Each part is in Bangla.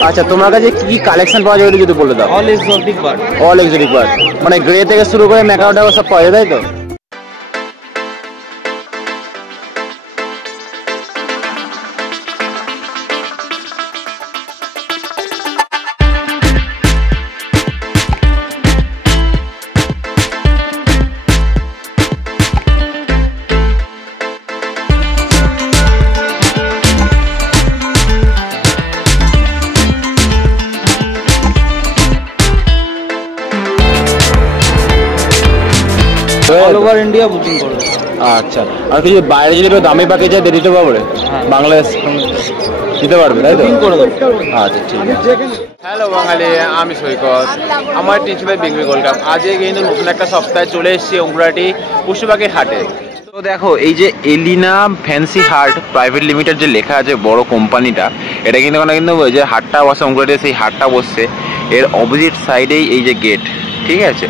আচ্ছা, তোমার কাছে কি কালেকশন পাওয়া যাবে যদি বলে দাও। All exotic bird. All exotic bird মানে গ্রে থেকে শুরু করে ম্যাকাও টাকাও সব পাওয়া যায়, তাই তো? অল ওভার ইন্ডিয়া বুকিং করবে। আচ্ছা, আর কিছু বাইরে যদি দামি পাখি চাই দিতে পারবে? বাংলাদেশ দিতে পারবে, তাই তো? বুকিং করে দেবো। আচ্ছা, ঠিক আছে। হ্যালো বাঙালি, আমি সৈকত, আমার টিচার বিগবি গোলকাপ। আজকে কিন্তু নতুন একটা সপ্তাহে চলে এসেছি অঙ্কুরাটি পশু পাখির হাটে। তো দেখো, এই যে এলিনা ফ্যান্সি হার্ট প্রাইভেট লিমিটেড যে লেখা আছে বড় কোম্পানিটা, এটা কিন্তু যে হাটটা বসে অঙ্কুরাটি, সেই হাটটা বসছে এর অপোজিট সাইডেই এই যে গেট, ঠিক আছে?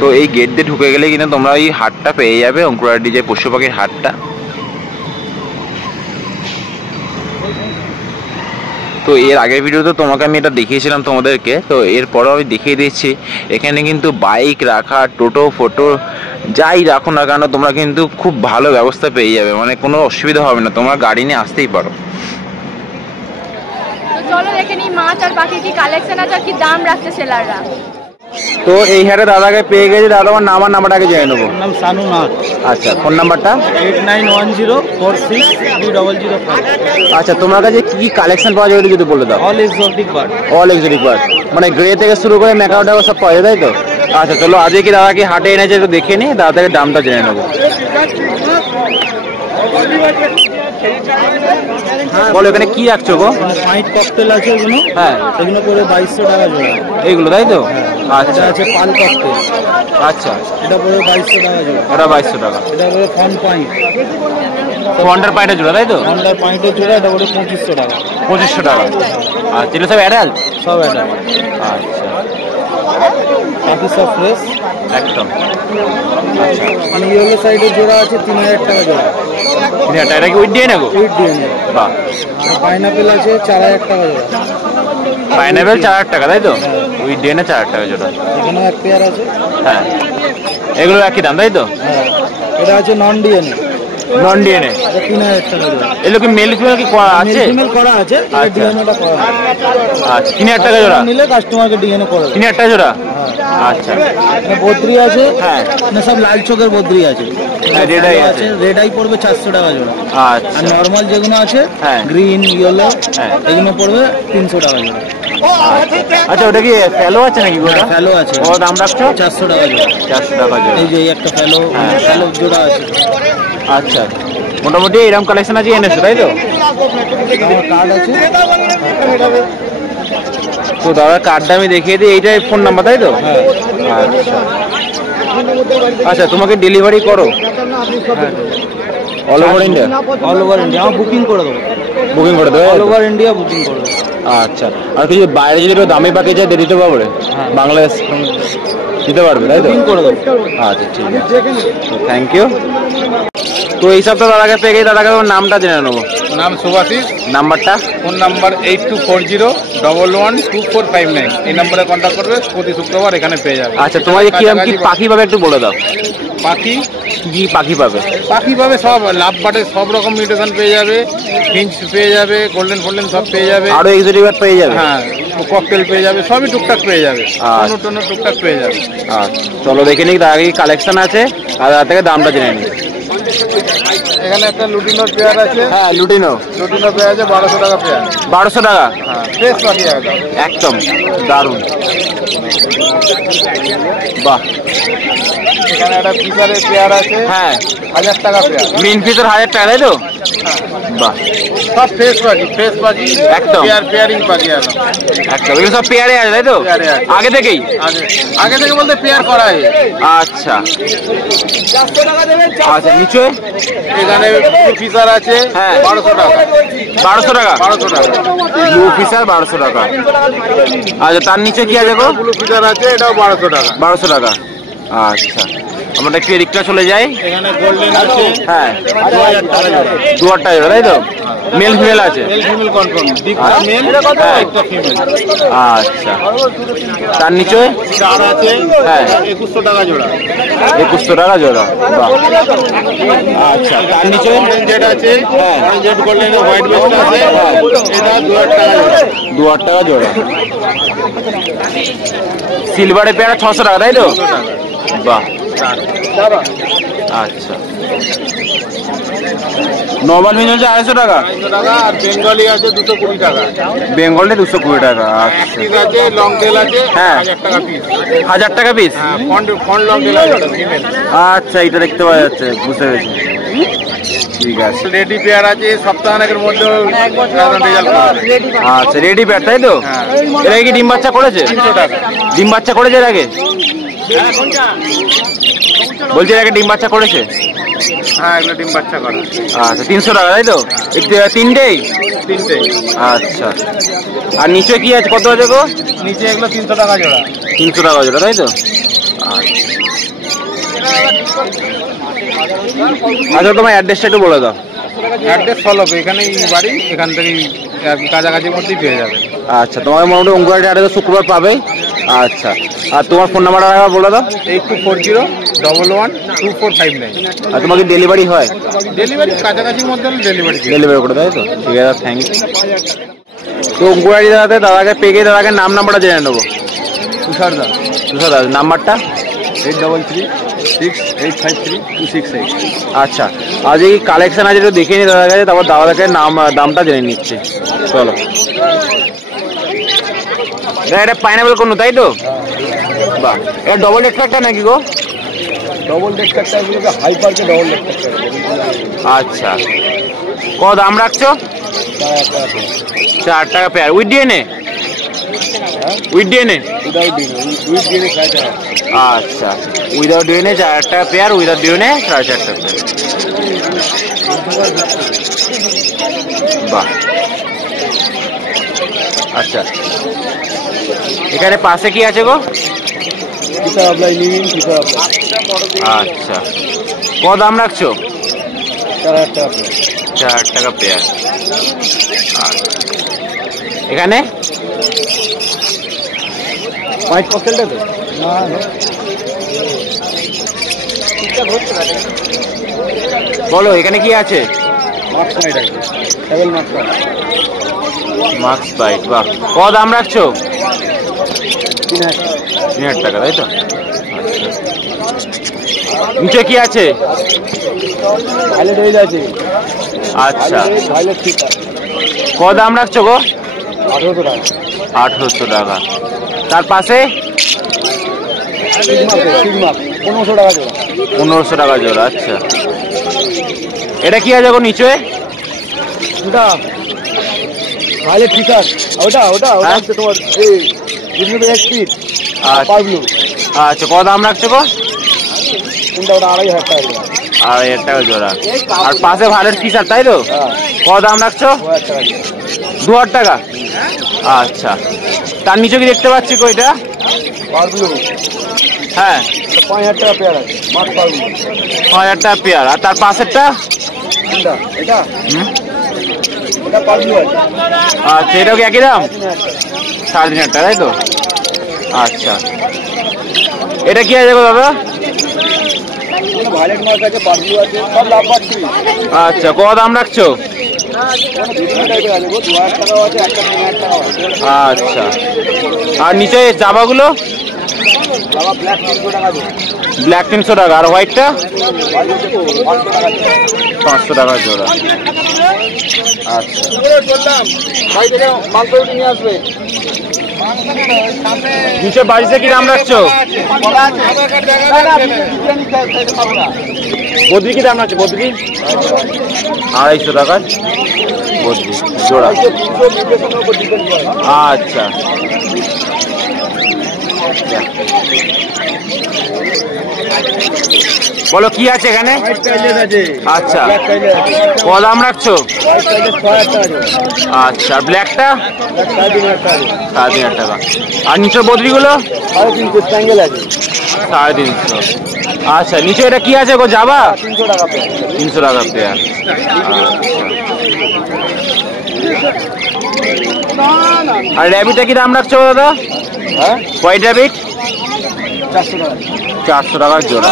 তো এই গেট দিয়ে ঢুকে গেলে কিন্তু তোমরা এই হাটটা পেয়ে যাবে, অঙ্কুরাটি যে পশু পাখির হাটটা। তো এর আগের ভিডিওতে তোমাকে আমি এটা দেখিয়েছিলাম তোমাদেরকে, তো এরপরেও আমি দেখিয়ে দিচ্ছি। এখানে কিন্তু বাইক রাখা, টোটো ফোটো যাই রাখো না কেন তোমরা কিন্তু খুব ভালো ব্যবস্থা পেয়ে যাবে, মানে কোনো অসুবিধা হবে না, তোমরা গাড়ি নিয়ে আসতেই পারো। তো চলো দেখে নিই মাছ আর পাখির কি কালেকশন আছে আর কি দাম রাখছে সেলাররা। তো এই হাটে দাদাকে পেয়ে গেছে, দাদা আমার নাম্বারটাকে জেনে নেবো। নাম সানু নাথ। আচ্ছা, ফোন নাম্বারটা 8910463005। আচ্ছা, তোমার কাছে কি কালেকশন পাওয়া যাবে যদি বলে দাও। All exotic bird. All exotic bird মানে গ্রে থেকে শুরু করে ম্যাকাও টাকাও সব পাওয়া যায়, তাই তো? আচ্ছা, চলো আজকে কি দাদা কি হাটে এনেছে একটু দেখে নিই, দাদা থেকে দামটা জেনে নেবো। বলো এখানে কি রাখছো গো? পাইট ককটেল আছে এগুলো। হ্যাঁ, এগুলো করে 2200 টাকা জোড়া। এইগুলো তাই তো? আচ্ছা, এটা আছে পাল ককটেল। আচ্ছা, এটা পড়বে 2200 টাকা জোড়া। ওটা 2200 টাকা। এটা পড়বে ফন পয়েন্ট। ফন্ডার পাইটা জোড়া, তাই তো? হন্ডার পয়েন্টের জোড়া, এটা পড়বে 2500 টাকা। 2500 টাকা। আচ্ছা, এগুলো সব অ্যাডাল্ট? সব এটা। আচ্ছা, বাকি সব ফ্রেশ একদম। আচ্ছা, মানে ইয়েলো সাইডের জোড়া আছে 3000 টাকা জোড়া। এটা কি উইথ দিয়ে নেবো? With DNA. বাহ। আর পাইনাপেল আছে 4000 টাকা জোড়া। পাইনাপেল 4000 টাকা, তাই তো? উইথ দিয়ে 4000 টাকা জোড়া। এখানেও এক পেয়ার আছে। হ্যাঁ, এগুলো একই দাম, তাই তো? হ্যাঁ, এটা আছে নন ডিএনএ। নন ডিএনএ 3000 টাকা জোড়া। এগুলো কি মেল ফিমেল কি করা আছে? ফিমেল করা আছে, ডিএনএটা করা আছে। আচ্ছা, 3000 টাকা জোড়া নিলে কাস্টমারকে ডিএনএ করে দেবে। 3000 টাকা জোড়া। আচ্ছা, বদ্রি আছে। হ্যাঁ, না সব লাল চোখের বদ্রি আছে। হ্যাঁ, রেড আই আছে। রেড আই পড়বে 400 টাকা জোড়া। আচ্ছা, আর নরমাল যেগুলো আছে হ্যাঁ, গ্রিন ইয়েলো, হ্যাঁ, এগুলো পড়বে 300 টাকা জোড়া। আচ্ছা, ওটা কি ফেলো আছে নাকি? ওটা ফেলো আছে। ও দাম রাখছো 400 টাকা জোড়া। 400 টাকা জোড়া। এই যে একটা ফেলো, হ্যাঁ, ফেলো জোড়া আছে। আচ্ছা, মোটামুটি এরকম কালেকশন আছে এনেছো, তাই তো? আমার কার্ড আছে। তো দাদার কার্ডটা আমি দেখিয়ে দিই, এইটাই ফোন নাম্বার, তাই তো? হ্যাঁ। আচ্ছা, আচ্ছা, তোমাকে ডেলিভারি করো all over India? All over India আমার বুকিং করে দেবো। বুকিং করে দেবে? অল ওভার ইন্ডিয়া বুকিং করে দেবো। আচ্ছা, আর কিছু বাইরে যদি দামি পাখি চাই দিতে পারবে? বাংলাদেশ দিতে পারবে, তাই তো? বুকিং করে দেবো। আচ্ছা, ঠিক আছে, থ্যাংক ইউ। তো এই সব তো দাদাকে পেয়ে গেছি, দাদাকে নামটা জেনে নেবো। নাম সুভাষিস, নাম্বারটা? Phone number 8240112459। এই নম্বরে কন্ট্যাক্ট করবে, প্রতি শুক্রবার এখানে পেয়ে যাবে। আচ্ছা, তোমার কিরকম কি পাখি পাবে একটু বলে দাও। পাখি কি পাখি পাবে? পাখি পাবে সব, লাভ বার্ডের সব রকম মিউটেশন পেয়ে যাবে, ফিঞ্চ পেয়ে যাবে, গোল্ডেন ফোল্ডেন সব পেয়ে যাবে, আরো এক্সোটিক বার্ড পেয়ে যাবে। হ্যাঁ, ককটেল পেয়ে যাবে, সবই টুকটাক পেয়ে যাবে, আচ্ছা। টোনো টুকটাক পেয়ে যাবে। আচ্ছা, চলো দেখে নিই দাদা কি কালেকশন আছে, আর দাদা থেকে দামটা জেনে নিই। এখানে একটা লুটিনোর পেয়ার আছে। হ্যাঁ, লুটিনো পেয়ার আছে 1200 টাকা পেয়ার। 1200 টাকা। হ্যাঁ, ফ্রেশ পাখি একদম, একদম দারুণ, বাহ। এখানে একটা ফিশারের পেয়ার আছে। হ্যাঁ, 1000 টাকা পেয়ার। গ্রিন ফিশার 1000 টাকা, তাই তো? বাহ, সব ফ্রেশ পাখি একদম। পেয়ারিং পাখি একদম। একদম, এগুলো সব পেয়ারে আছে, তাই তো? পেয়ারে আছে। আগে থেকেই? আগে থেকে বলতে পেয়ার করা হয়। আচ্ছা, আচ্ছা, নিচে এখানে ফিশার আছে। হ্যাঁ, 1200 টাকা। 1200 টাকা। 1200 টাকা। ব্লু ফিশার 1200 টাকা। আচ্ছা, তার নিচে কি আছে গো? ব্লু ফিশার আছে, এটাও 1200 টাকা। 1200 টাকা। আচ্ছা, আমরা একটু এদিকটা চলে যাই। এখানে গোল্ডেন আছে। হ্যাঁ, 2000 টাকা। 2000 টাকা, তাই তো? মেল ফিমেল আছে? মেল ফিমেল কনফার্ম, দুটো মেল একটা ফিমেল। আচ্ছা, তার নিচে চার আছে, হ্যাঁ 2100 টাকা জোড়া। 2100 টাকা জোড়া। বাহ। আচ্ছা, তার নিচে যেটা আছে হ্যাঁ অরেঞ্জ গোল্ডেন হোয়াইট বেস্ট আছে, এটা 2000 টাকা জোড়া। 2000 টাকা জোড়া। সিলভারের পেয়ারা 600 টাকা, তাই তো? বাহ। আচ্ছা, নর্মাল মিল হচ্ছে 250 টাকা। 200 টাকা। আর বেঙ্গলি আছে 220 টাকা। বেঙ্গলটা 220 টাকা। আচ্ছা, ঠিক আছে, লং টেল আছে হ্যাঁ। 1000 টাকা পিস। 1000 টাকা পিস। হ্যাঁ, ফন্ট লং টেল আছে ফিমেল। আচ্ছা, এটা দেখতে পাওয়া যাচ্ছে, বুঝতে পেরেছি। ঠিক আছে। রেডি পেয়ার আছে, সপ্তাহানেকের মধ্যে রেজাল্ট পাবে। আচ্ছা, রেডি প্যাড, তাই তো? হ্যাঁ। এর আগে কি ডিম বাচ্চা করেছে? 300 টাকা। ডিম বাচ্চা করেছে এর আগে? বলছি এর আগে ডিম বাচ্চা করেছে? হ্যাঁ, এগুলো ডিম বাচ্চা করা। আচ্ছা, 300 টাকা, তাই তো? তিনটেই? তিনটে। আচ্ছা, আর নিচে কি আছে, কত আছে গো? নিচে এগুলো 300 টাকা জোড়া। 300 টাকা জোড়া, তাই তো? আচ্ছা, তোমার অ্যাড্রেসটা একটু বলে দাও। অ্যাড্রেস ফলো, এখানেই বাড়ি, এখান থেকেই আর কি কাছাকাছির মধ্যেই পেয়ে যাবে। আচ্ছা, তোমার মোটামুটি অঙ্কুরাটি হাটে তো শুক্রবার পাবে। আচ্ছা, আর তোমার ফোন নাম্বারটা বলে দাও। 8240112459। আর তোমার কি ডেলিভারি হয়? ডেলিভারি কাছাকাছির মধ্যে হলে ডেলিভারি। ডেলিভারি করে, তাই তো? ঠিক আছে, থ্যাংক ইউ। তো অঙ্কুরাটি দাদাকে পেয়ে গিয়ে দাদাকে নাম্বারটা জেনে নেবো। তুষার দা, তুষার দাদা, নাম্বারটা? 8336853268। আচ্ছা, আজ এই কালেকশন আছে একটু দেখে নি দাদার কাছে, তারপর দাদাকে দামটা জেনে নিচ্ছে। চলো। এটা পাইনাপেল কোন, তাই তো? বাহ, এটা ডবল ডেক্টারটা নাকি গো? ডবল ডেক্টারটা এগুলো হাই পার্কে ডবল ডেক্টার। আচ্ছা, কত দাম রাখছো? 4 টাকা pair. With DNA? With DNA? আচ্ছা, উইদাউট ডিএনএ 4 টাকা পেয়ার, উইদাউট ডিএনএ 4.5 টাকা পেয়ার। বাহ। আচ্ছা, এখানে পাশে কি আছে গো? আচ্ছা, কত দাম রাখছো? 4 টাকা পেয়ার। এখানে হোয়াইট ককটেলটা তো বলো, এখানে কি আছে? মার্কস নাইট আছে, ডাবল মার্কস। মার্কস বাইট। বাহ, কত দাম রাখছো? 3000 টাকা, তাই তো? নিচে কি আছে? ভাইলেট হয়ে আছে। আচ্ছা, ভাইলেট ঠিক আছে। কত দাম রাখছো গো? 1800 টাকা। 1800 টাকা। তার পাশে 1500 টাকা জোড়া। 1500 টাকা জোড়া। আচ্ছা, এটা কি আছে গো নিচে? ওটা ভাইলেট ঠিক আছে। ওটা ওটা ওটা হ্যাঁ? হচ্ছে তোমার এই জিমনি এক্সপিড আচ্ছা। পারব্লু। আচ্ছা, কত দাম রাখছো গো? কোনটা? ওটা 2500 টাকা জোড়া। 2500 টাকা জোড়া। আর পাশে ভাইলেট ফিশার, তাই তো? হ্যাঁ, কত দাম রাখছো? 2000 টাকা জোড়া। 2000 টাকা। আচ্ছা, তার নিচে কি দেখতে পাচ্ছি গো? এটা পারব্লু, হ্যাঁ, এটা 5000 টাকা পেয়ার আছে। মাছ পারব্লু। 5000 টাকা পেয়ার। আর তার পাশেরটা? কোনটা? এটা হুম, এটা পারব্লু আছে। আচ্ছা, এটাও কি একই দাম? 3500 3500 টাকা। টাকা, তাই তো? আচ্ছা, এটা কি আছে গো দাদা? ভাইলেট মাছ আছে, পারব্লু আছে, সব লাভ পাচ্ছি। আচ্ছা, কত দাম রাখছো? বিভিন্ন টাইপের আছে গো, 2000 টাকাও আছে, একটা 3000 টাকাও আছে। আচ্ছা, আর নিচে জামাগুলো? বাবা ব্ল্যাক 300 টাকা জোড়া। ব্ল্যাক 300 টাকা। আর হোয়াইটটা? ভাইলেট 500 টাকা জোড়া। 500 টাকা জোড়া। আচ্ছা, বললাম ভাই থেকে মাল তো নিয়ে আসবে। নিচে বাড়িতে কি দাম রাখছো? বদ্রি কি দাম রাখছো? বদ্রি 250 টাকা বদ্রি জোড়া। আচ্ছা, বলো কি আছে এখানে? আচ্ছা, কত দাম রাখছো? আচ্ছা, ব্ল্যাকটা? 3500 টাকা। আর নিচের বদ্রিগুলো? 350। আচ্ছা, নিচে এটা কি আছে গো? যাবা? 300 টাকা পেয়ার। আচ্ছা, আর র্যাবিটটা কি দাম রাখছো দাদা? হ্যাঁ হোয়াইট র্যাবিট 400 টাকা। 400 টাকার জোড়া।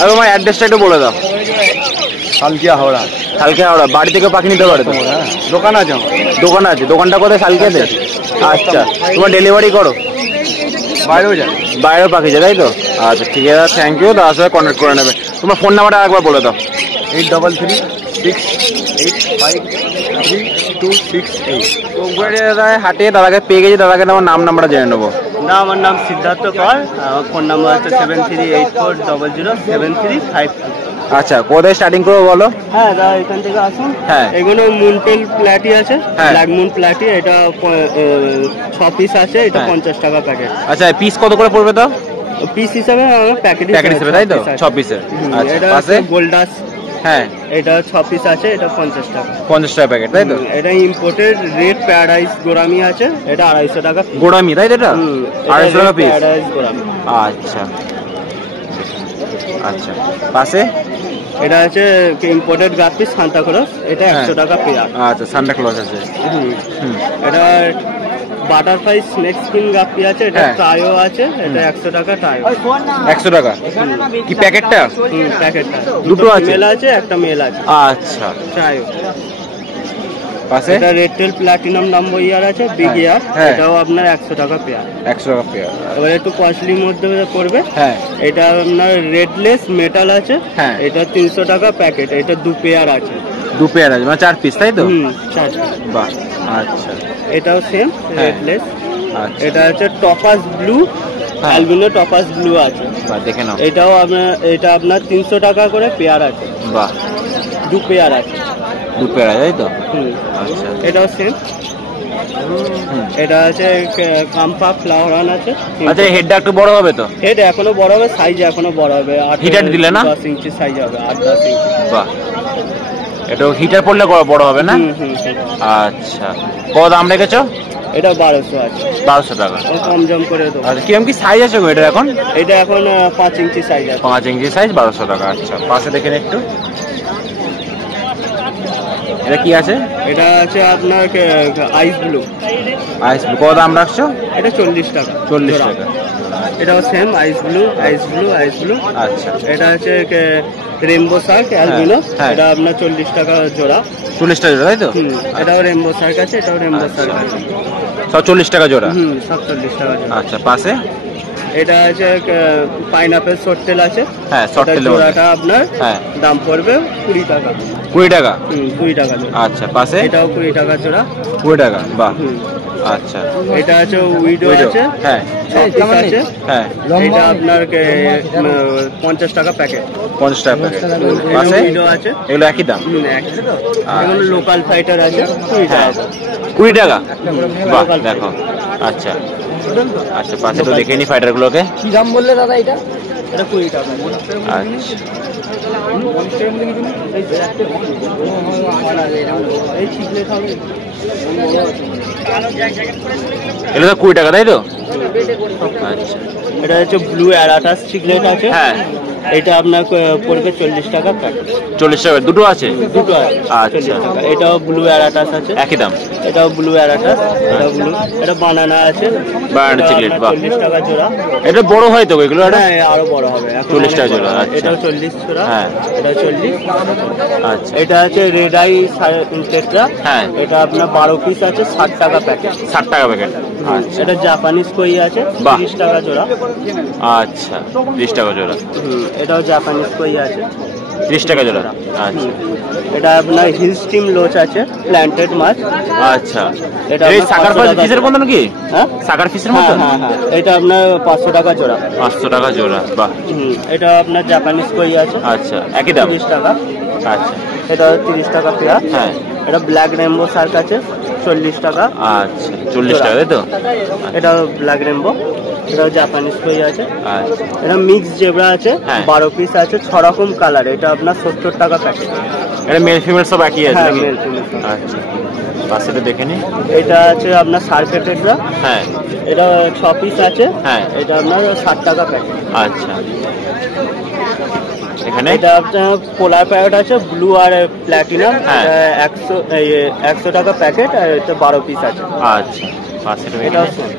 আর তোমার অ্যাড্রেসটা একটু বলে দাও। সালকিয়া হাওড়া। সালকিয়া হাওড়া। বাড়ি থেকে পাখি নিতে পারে তো? হ্যাঁ দোকান আছে আমার। দোকান আছে? দোকানটা কোথায়? সালকিয়াতে? আচ্ছা, তোমার ডেলিভারি করো? বাইরেও যায়। বাইরেও পাখি যায় তাই তো? আচ্ছা ঠিক আছে, থ্যাংক ইউ। দাদার সাথে কন্ট্যাক্ট করে নেবে। তোমার ফোন নাম্বারটা একবার বলে দাও। 8336853268। দাদা হাটে দাদাকে পেয়ে গেছি, দাদাকে আমার নাম্বারটা জেনে নেবো। না, আমার নাম সিদ্ধার্থ কর। আমার ফোন নাম্বার হচ্ছে 7384007352। আচ্ছা, কোথায় স্টার্টিং করবো বলো? হ্যাঁ দাদা, এখান থেকে আসুন। হ্যাঁ। এগুলো মুনটেল প্ল্যাটি আছে, হ্যাঁ। Black moon platy. এটা 6 পিস আছে, এটা হ্যাঁ। 50 টাকা প্যাকেট। আচ্ছা, পিস কত করে পড়বে তো? পিস হিসাবে প্যাকেট হিসেবে তাই তো? 6 পিসের। আচ্ছা, এটা পাশে? গোল্ডাস। হ্যাঁ, এটা 6 পিস আছে, এটা 50 টাকা। 50 টাকা প্যাকেট তাই তো? এটা ইম্পোর্টেড রেড প্যারাডাইস গোরামি আছে, এটা 250 টাকা। গোড়ামি তাই তো? এটা 250 টাকা পিস। Paradise gourami. আচ্ছা আচ্ছা, পাশে? এটা আছে ইম্পোর্টেড গাপি সান্তা ক্রস, এটা 100 টাকা পেয়ার। আচ্ছা, সান্টা ক্লজ আছে। এটা বাটারফ্লাই স্নেক স্কিন গাপি আছে, এটা হ্যাঁ। টাইও আছে, এটা 100 টাকা টাইও। 100 টাকা কি প্যাকেটটা? প্যাকেটটা দুটো আছে? মেল আছে, একটা মেল আছে। আচ্ছা, টাইও। পাশে? এটা রেড টেল প্লাটিনাম নাম্বার ইয়ার আছে, বিগ ইয়ার। হ্যাঁ। এটাও আপনার 100 টাকা পেয়ার। 100 টাকা পেয়ার। এবার একটু কস্টলির মধ্যে পড়বে। হ্যাঁ। এটা আপনার রেডলেস মেটাল আছে, হ্যাঁ। এটা 300 টাকা প্যাকেট। এটা 2 পেয়ার আছে। 2 পেয়ার আছে মানে 4 পিস তাই তো? 4 বাহ, আচ্ছা এটাও সেম হ্যাঁ। রেডলেস। আচ্ছা, এটা হচ্ছে টপাস ব্লু, হ্যাঁ। অ্যালবিনো টপাস ব্লু আছে। বাহ, দেখে নাও। এটাও আপনার 300 টাকা করে পেয়ার আছে, বাহ, 2 পেয়ার আছে। 2 পেয়ার আছে তাই তো? হুম। আচ্ছা, এটাও সেম। এটা আছে কাম্পা ফ্লাওয়ার অন আছে। আচ্ছা, হেডটা একটু বড় হবে তো? হেড এখনো বড় হবে, সাইজ এখনো বড় হবে। হিটার দিলে না? 10 ইঞ্চি সাইজ হবে, 8-10 ইঞ্চি। বাহ, এটা হিটার পড়লে বড় হবে না? হুম। আচ্ছা, কত দাম রেখেছো? এটা 1200 আছে। 1200 টাকা। ও কম জম করে দেবো। আচ্ছা, কিরকম কি সাইজ আছে গো এটা এখন? এটা এখন 5 ইঞ্চি সাইজ আছে। 5 ইঞ্চি সাইজ, 1200 টাকা। আচ্ছা, পাশে দেখেন একটু, এটা কি আছে? এটা আছে আপনার আইস ব্লু। আইস ব্লু কত দাম রাখছো? এটা 40 টাকা। 40 জোড়া। টাকা। এটাও সেম আইস ব্লু, আইস ব্লু, আইস ব্লু। আচ্ছা, এটা আছে রেমবো শার্ক অ্যালবিনো, হ্যাঁ। এটা আপনার 40 টাকা জোড়া। 40 টাকা জোড়া তাই তো? এটাও রেমবো শার্ক আছে, এটাও রেমবো শার্ক আছে। সব 40 টাকা জোড়া। সব 40 টাকা জোড়া। আচ্ছা, পাশে? এটা আছে পাইনাপেল শর্টটেল আছে। হ্যাঁ, শর্ট টেলের মধ্যে। জোড়াটা আপনার হ্যাঁ, দাম পড়বে 20 টাকা। 20 টাকা। 20 টাকা জোড়া। আচ্ছা, পাশে? এটাও 20 টাকা জোড়া। 20 টাকা, বাহ। হুম। আচ্ছা, এটা আছে উইডো আছে, হ্যাঁ 6 পিস আছে। হ্যাঁ, এটা আপনার 50 টাকা প্যাকেট। 50 টাকা প্যাকেট। পাশে? উইডো আছে। এগুলো একই দাম? এগুলো লোকাল ফাইটার আছে 20 হ্যাঁ, টাকা। 20 টাকা, বাহ, দেখো। আচ্ছা আচ্ছা, পাশে তো দেখে নি ফাইটার গুলোকে। কি দাম বললে দাদা এটা? এটা 20 টাকা। আচ্ছা, এই চিকলেট হবে। এগুলো তো 20 টাকা তাই তো? আচ্ছা, এটা হচ্ছে ব্লু অ্যারাটাস চিকলেট আছে। হ্যাঁ, এটা আপনার পড়বে 40 টাকা প্যাকেট। 40 টাকা দুটো আছে? দুটো আছে। আচ্ছা। 40 টাকা। এটাও ব্লু অ্যারাটাস আছে। একই দাম? এটাও ব্লু অ্যারাটাস, এটাও ব্লু। এটা বানানা আছে। বানানা এটা চিকলেট, আপনার বাহ। 40 টাকা জোড়া। এটা বড় হয় তো এগুলো? এটা হ্যাঁ, আরো বড় হবে। এখন 40 টাকা অনেক বড় জোড়া, হবে। আচ্ছা। এটাও 40 জোড়া। হ্যাঁ। এটা 40। আচ্ছা, এটা আছে রেড আই টেট্রা। হ্যাঁ। এটা আপনার 12 পিস আছে, 60 টাকা প্যাকেট। 60 টাকা প্যাকেট। আচ্ছা, এটা জাপানিজ কই আছে, বাহ। 30 টাকা জোড়া। আচ্ছা, 30 টাকা জোড়া। এটাও জাপানিজ কই আছে, 30 টাকা জোড়া। আচ্ছা, এটা আপনার হিল স্টিম লোচ আছে, প্ল্যান্টেড মাছ। আচ্ছা, এটা এই আপনার সাকার 500 টাকা ফিসের মতন কি? হ্যাঁ সাকার ফিসের হ্যাঁ মতন? হ্যাঁ হ্যাঁ, এটা আপনার 500 টাকা জোড়া। 500 টাকা জোড়া, বাহ। এটা আপনার জাপানিজ কই আছে, আচ্ছা, একই দাম? 30 টাকা। আচ্ছা, এটা 30 টাকা পেয়ার। হ্যাঁ। এটা ব্ল্যাক রেমবো শার্ক আছে, 40 টাকা। আচ্ছা, 40 টাকা তাই তো? এটা ব্ল্যাক রেমবো, এটাও জাপানিজ কই আছে। আচ্ছা, এটা মিক্স জেব্রা আছে, হ্যাঁ। 12 পিস আছে, 6 রকম কালার। এটা আপনার 70 টাকা প্যাকেট। এটা মেল ফিমেল সব একই আছে হ্যাঁ, নাকি? Male female. আচ্ছা, পাশেটা দেখে নি। এটা আছে আপনার সার্কেটেডরা, হ্যাঁ, এটা 6 পিস আছে। হ্যাঁ। এটা আপনার 60 টাকা প্যাকেট। আচ্ছা, এখানে এটা আপনার পোলার প্যাকেট আছে ব্লু আর প্ল্যাটিনাম, হ্যাঁ। 100 টাকা প্যাকেট, আর এটা 12 পিস আছে। আচ্ছা, পাঁচশো টাকা। এটাও সেম।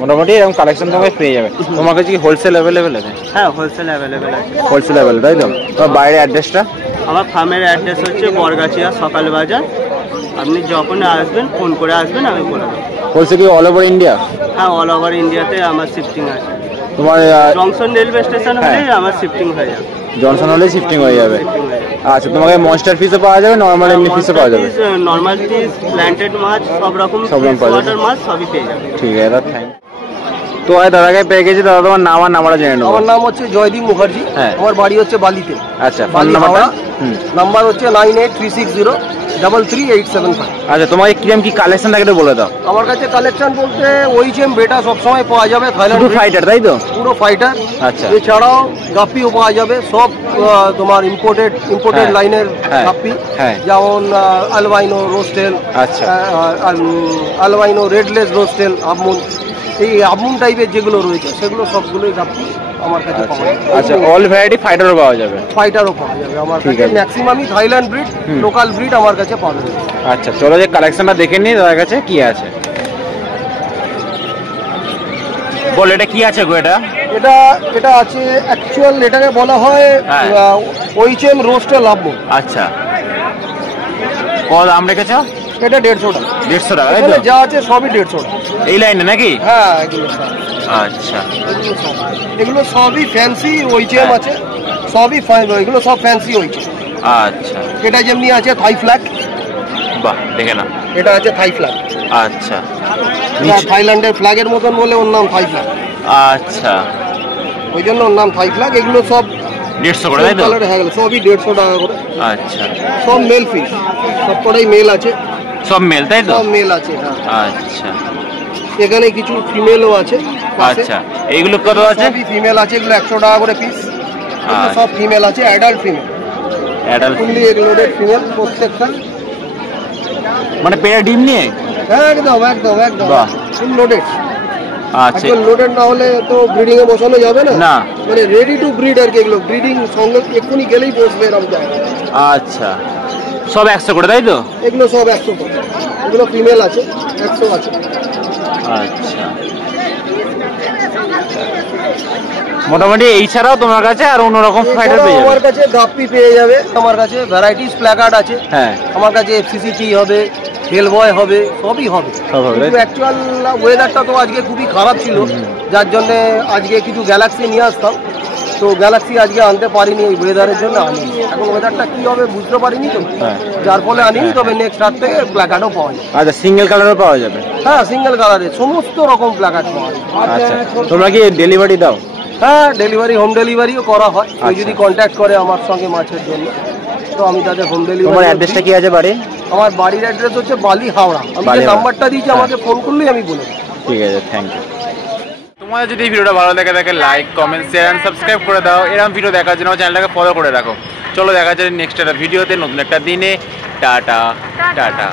মোটামুটি এরকম কালেকশন তোমাকে পেয়ে যাবে। তোমার কাছে কি হোলসেল অ্যাভেলেবেল আছে? হ্যাঁ, হোলসেল অ্যাভেলেবেল আছে। হোলসেল অ্যাভেলেবেল, তাই তো? তোমার বাইরের অ্যাড্রেসটা? আমার ফার্মের অ্যাড্রেস হচ্ছে বরগাছিয়া সকাল বাজার। আপনি যখন আসবেন ফোন করে আসবেন, আমি বলে দেবো। হোলসেল কি অল ওভার ইন্ডিয়া? হ্যাঁ, অল ওভার ইন্ডিয়াতে আমার শিফটিং আছে। তোমার জংশন রেলওয়ে স্টেশন হলে আমার শিফটিং হয়ে যাবে। জনসন হলে শিফটিং হয়ে যাবে। শিফটিং হয়ে যাবে। আচ্ছা, তোমাকে মনস্টার ফিশও পাওয়া যাবে, নর্মাল এমনি ফিশও পাওয়া যাবে? নর্মাল পিস, প্ল্যান্টেড মাছ, সব রকম সব রকম পাওয়া যাবে। ওয়াটার মাছ সবই পেয়ে যাবে। ঠিক আছে দাদা, থ্যাংক। তো দাদাকে পেয়ে গেছি। দাদা তোমার নাম আর নাম্বারটা জেনে নেবো। আমার নাম হচ্ছে জয়দীপ মুখার্জি। হ্যাঁ। আমার বাড়ি হচ্ছে বালিতে। আচ্ছা, ফোন বালি নাম্বারটা? হাওড়া। নাম্বার হচ্ছে 9836033875। আচ্ছা, তোমাকে কিরম কি কালেকশন থাকে একটু বলে দাও। আমার কাছে কালেকশন বলতে ওইচএম বেটা সবসময় পাওয়া যাবে, থাইল্যান্ড শুধু ফাইটার, তাই তো? পুরো ফাইটার। আচ্ছা। এছাড়াও গাপ্পিও পাওয়া যাবে, সব তোমার ইম্পোর্টেড হ্যাঁ, লাইনের হ্যাঁ, গাপ্পি। হ্যাঁ। যেমন আলবাইনো রোস্টেল, আচ্ছা। আলবাইনো রেডলেস রোস্টেল, আমুন, এই আমুন টাইপের যেগুলো রয়েছে সেগুলো সবগুলোই গাপ্পি আমার কাছে পাওয়া যাবে। আচ্ছা, অল ভ্যারাইটি ফাইটারও পাওয়া যাবে? ফাইটারও পাওয়া যাবে আমার ঠিক কাছে। আছে। ম্যাক্সিমামই থাইল্যান্ড ব্রিড, লোকাল ব্রিড আমার কাছে পাবে। আচ্ছা, চলো যে কালেকশনটা দেখে নিই দাদার কাছে কি আছে। বল, এটা কি আছে গো? এটা এটা আছে অ্যাকচুয়াল, এটাকে বলা হয় হ্যাঁ। ওইচএম রোস্টেল আব্বু। আচ্ছা, কত দাম রেখেছ? এটা 150 টাকা। 150 টাকা, তাই এখানে তো? যা আছে সবই 150 টাকা। এই লাইনে নাকি? হ্যাঁ, এগুলো সব। আচ্ছা, এগুলো সবই ফ্যান্সি ওইচএম হ্যাঁ। আছে, সবই এগুলো সব ফ্যান্সি ওইচএম। আচ্ছা, এটা যেমনি আছে থাই ফ্ল্যাগ, বাহ, দেখে না। এটা আছে থাই ফ্ল্যাগ। আচ্ছা, থাইল্যান্ডের ফ্ল্যাগের মতন বলে ওর নাম থাই ফ্ল্যাগ, আচ্ছা, ওই জন্য ওর নাম থাই ফ্ল্যাগ। এগুলো সব 150 করে, তাই তো? কালার হয়ে গেল, সবই 150 টাকা করে। আচ্ছা, সব মেল ফিশ, সবকটাই মেল আছে, সব মেল, তাই তো? সব মেল আছে। হ্যাঁ, আচ্ছা, এখানে কিছু ফিমেলও আছে পাশে। আচ্ছা, এইগুলো কত আছে? সবই ফিমেল আছে, এগুলো 100 টাকা করে পিস। আচ্ছা। সব ফিমেল আছে, adult female, adult, fully egg loaded female প্রত্যেকটা। মানে পেয়ার ডিম নিয়ে? হ্যাঁ, একদম একদম একদম বাহ। Full loaded. আচ্ছা, একদম লোডেড না হলে তো ব্রিডিং এ বসানো যাবে না। না। মানে রেডি টু ব্রিড আর কি, এগুলো ব্রিডিং সঙ্গে এক্ষুনি গেলেই বসবে এরকম জায়গা। আচ্ছা, সব 100 করে, তাই তো? এগুলো সব 100 করে। এগুলো ফিমেল আছে, 100 আছে। আচ্ছা, মোটামুটি এই ছাড়াও তোমার কাছে আর অন্যরকম ফাইটার পেয়ে আমার যাবে? কাছে গাপ্পি পেয়ে যাবে, আমার কাছে ভ্যারাইটিস প্ল্যাকার্ড আছে। হ্যাঁ, আমার কাছে এফসিসিটি হবে, হেলবয় হবে, সবই হবে। সব হবে, তাই কিন্তু তো? অ্যাকচুয়াল ওয়েদারটা তো আজকে খুবই খারাপ ছিল, যার জন্য আজকে কিছু গ্যালাক্সি নিয়ে আসতাম, তো গ্যালাক্সি আজকে আনতে পারিনি, এই ওয়েদারের জন্য আনিনি। এখন ওয়েদারটা কি হবে বুঝতে পারিনি তো, হ্যাঁ। যার ফলে আনিনি। তবে নেক্সট হাট থেকে প্ল্যাকার্ডও পাওয়া যায়। আচ্ছা, সিঙ্গেল কালারও পাওয়া যাবে? হ্যাঁ, সিঙ্গেল কালারের সমস্ত রকম প্ল্যাকার্ড পাওয়া যায়। আচ্ছা, তোমরা কি ডেলিভারি দাও? হ্যাঁ, ডেলিভারি, হোম ডেলিভারিও করা হয়। কেউ আচ্ছা। যদি কন্ট্যাক্ট করে আমার সঙ্গে মাছের জন্য, তো আমি তাদের হোম তোমার ডেলিভারি। অ্যাড্রেসটা কি আছে বাড়ি? আমার বাড়ির অ্যাড্রেস হচ্ছে বালি হাওড়া। আমি বালি যে হাওড়া। নাম্বারটা দিয়েছি আমাকে ফোন করলেই আমি বলে দেবো। ঠিক আছে, থ্যাংক ইউ। তোমাদের যদি এই ভিডিওটা ভালো লাগে থাকে like, comment, share and subscribe করে দাও। এরকম ভিডিও দেখার জন্য চ্যানেলটাকে ফলো করে রাখো। চলো দেখা যাচ্ছে নেক্সট একটা ভিডিওতে, নতুন একটা দিনে। Tata tata.